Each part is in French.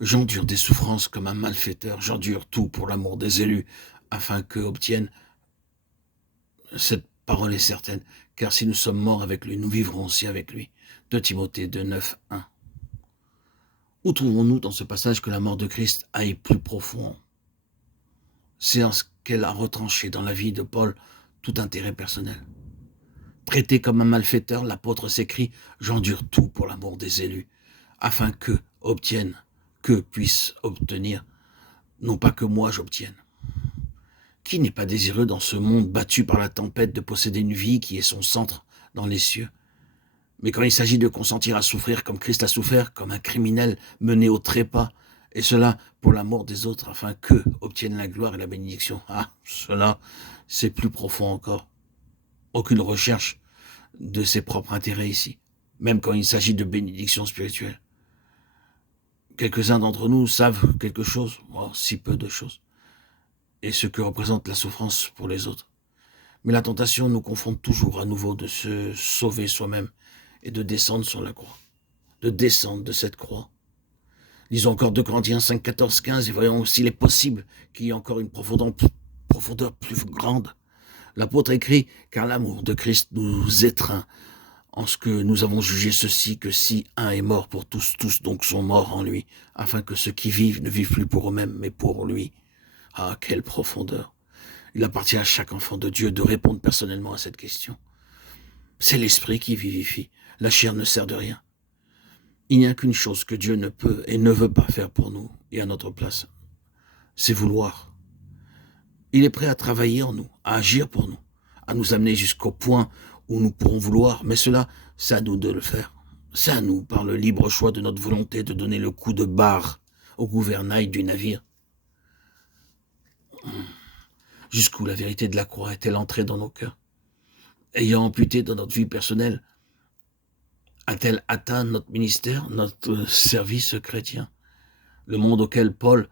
J'endure des souffrances comme un malfaiteur, j'endure tout pour l'amour des élus, afin qu'eux obtiennent, cette parole est certaine, car si nous sommes morts avec lui, nous vivrons aussi avec lui. 2 Timothée 2, 9, 1. Où trouvons-nous dans ce passage que la mort de Christ aille plus profond? C'est en ce qu'elle a retranché dans la vie de Paul tout intérêt personnel. Traité comme un malfaiteur, l'apôtre s'écrie « J'endure tout pour l'amour des élus, afin que puissent obtenir, non pas que moi j'obtienne. » Qui n'est pas désireux dans ce monde battu par la tempête de posséder une vie qui est son centre dans les cieux? Mais quand il s'agit de consentir à souffrir comme Christ a souffert, comme un criminel mené au trépas, et cela pour l'amour des autres, afin qu'eux obtiennent la gloire et la bénédiction, cela, c'est plus profond encore. Aucune recherche de ses propres intérêts ici, même quand il s'agit de bénédiction spirituelle. Quelques-uns d'entre nous savent quelque chose, si peu de choses, et ce que représente la souffrance pour les autres. Mais la tentation nous confronte toujours à nouveau de se sauver soi-même et de descendre sur la croix, de descendre de cette croix. Lisons encore 2 Corinthiens 5, 14, 15 et voyons s'il est possible qu'il y ait encore une profondeur plus grande. L'apôtre écrit « Car l'amour de Christ nous étreint, en ce que nous avons jugé ceci, que si un est mort pour tous, tous donc sont morts en lui, afin que ceux qui vivent ne vivent plus pour eux-mêmes, mais pour lui. » Ah, quelle profondeur! Il appartient à chaque enfant de Dieu de répondre personnellement à cette question. C'est l'esprit qui vivifie. La chair ne sert de rien. Il n'y a qu'une chose que Dieu ne peut et ne veut pas faire pour nous et à notre place. C'est vouloir. Il est prêt à travailler en nous, à agir pour nous, à nous amener jusqu'au point où nous pourrons vouloir, mais cela, c'est à nous de le faire. C'est à nous, par le libre choix de notre volonté, de donner le coup de barre au gouvernail du navire. Jusqu'où la vérité de la croix est-elle entrée dans nos cœurs? Ayant amputé dans notre vie personnelle, a-t-elle atteint notre ministère, notre service chrétien? Le monde auquel Paul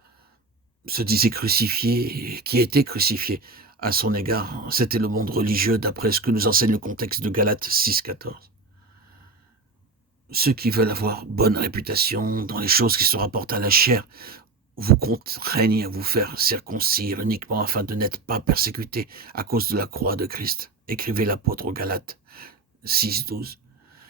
se disait crucifié, qui était crucifié à son égard, c'était le monde religieux d'après ce que nous enseigne le contexte de Galates 6, 14. Ceux qui veulent avoir bonne réputation dans les choses qui se rapportent à la chair vous contraignent à vous faire circoncire uniquement afin de n'être pas persécutés à cause de la croix de Christ. Écrivait l'apôtre aux Galates 6, 12.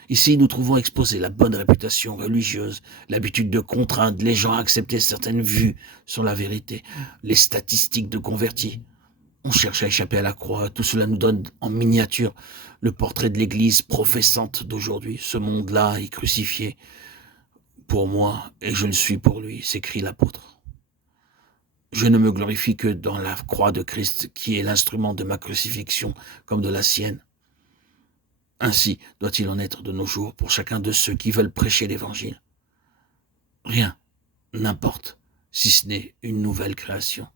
Ici, nous trouvons exposée la bonne réputation religieuse, l'habitude de contraindre les gens à accepter certaines vues sur la vérité, les statistiques de convertis. On cherche à échapper à la croix. Tout cela nous donne en miniature le portrait de l'Église professante d'aujourd'hui. Ce monde-là est crucifié pour moi et je le suis pour lui, s'écrit l'apôtre. Je ne me glorifie que dans la croix de Christ qui est l'instrument de ma crucifixion comme de la sienne. Ainsi doit-il en être de nos jours pour chacun de ceux qui veulent prêcher l'Évangile. Rien n'importe si ce n'est une nouvelle création.